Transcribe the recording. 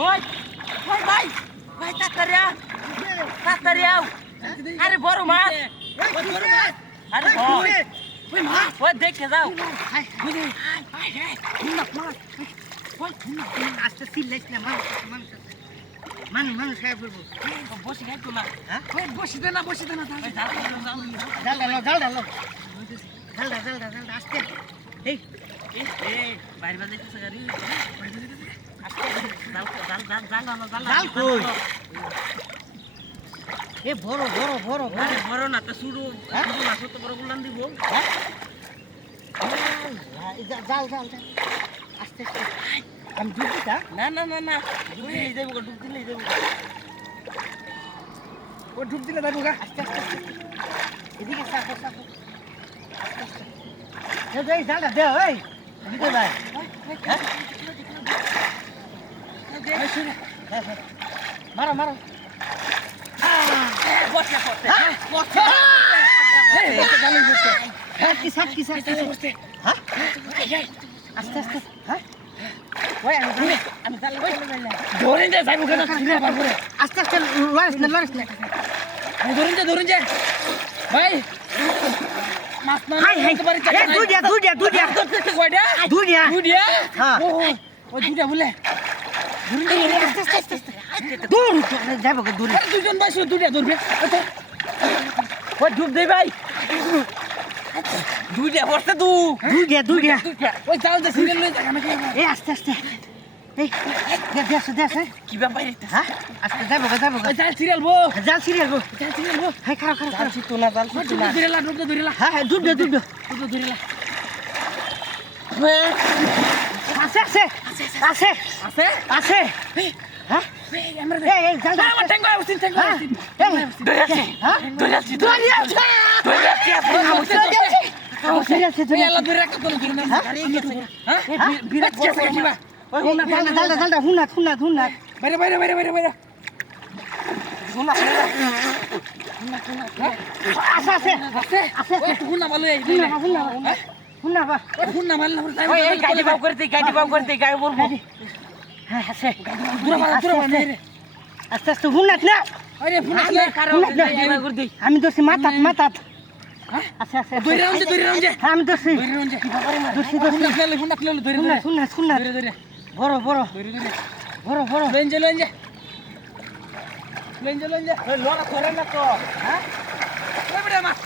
ওই ওই ভাই ভাই তাড়াতাড়ি আও আরে বড় মাছ আরে ওই মাছ ওই দেখে যাও আস্তে চিল্লাইস না মানুষ খাই পড়বো বসে খাই তো না বসে দে না জাল আস্তে এই বাইরে বাজাইতেছে গাড়ি এ বড় বড় না তো শুরু না তো বড় গুলান দিব জাল আস্তে আমি ডুব দিতা না ডুব দিলেই যাবো ও ডুব দিলে যাবো গা আস্তে এদিকে চাপো এই জালটা দে ওই এদিকে ভাই মারো আস্তে হ্যাঁ ওই আমি ধরেন যে যাইবো কেন আস্তে লড়িস না ধরেন যে ভাই মাছ না দুইটা কয়টা দুইটা হ্যাঁ ওই দুইটা বলে দূর যাবো দূরে দুজন ভাই দুইটা ধরবে ওই ডুব দে ভাই দুইটা পড়ছে দুইটা ওই যাও যে সিরিয়াল লই যা আমাকে এই আস্তে এই দেশ কি ব্যাপার এটা হ্যাঁ আস্তে যাবো ওই জাল সিরিয়াল বো জাল সিরিয়াল গো হ্যাঁ খারাপ সিতো না জাল সিতো না ধরিলা হ্যাঁ ডুব দে ধরিলা আছে হ্যাঁ আমরা এই জালটা আমার ঠ্যাঙ্গা উঠিন ধরিয়াছি এলা ধরে রাখতে তো গাড়ি গেছে হ্যাঁ বিরাট গেছে কিবা ওই জালটা হুনা বাইরে হুনা আছে হুনা ভালো এই হুনা বা হুনা ভালো ওই গাড়ি বাউ করতে গাড়ি বলবো হ্যাঁ আছে দূর আস্তে হুনাত না আরে হুনা আমি দোষী মাথাত হ্যাঁ আছে ধরে রাউন্ডে হ্যাঁ আমি দোষী হুনা খেলে ধরে শুননা বড় বড় লেঞ্জে লড়া করে না তো হ্যাঁ ওই বড় মাছ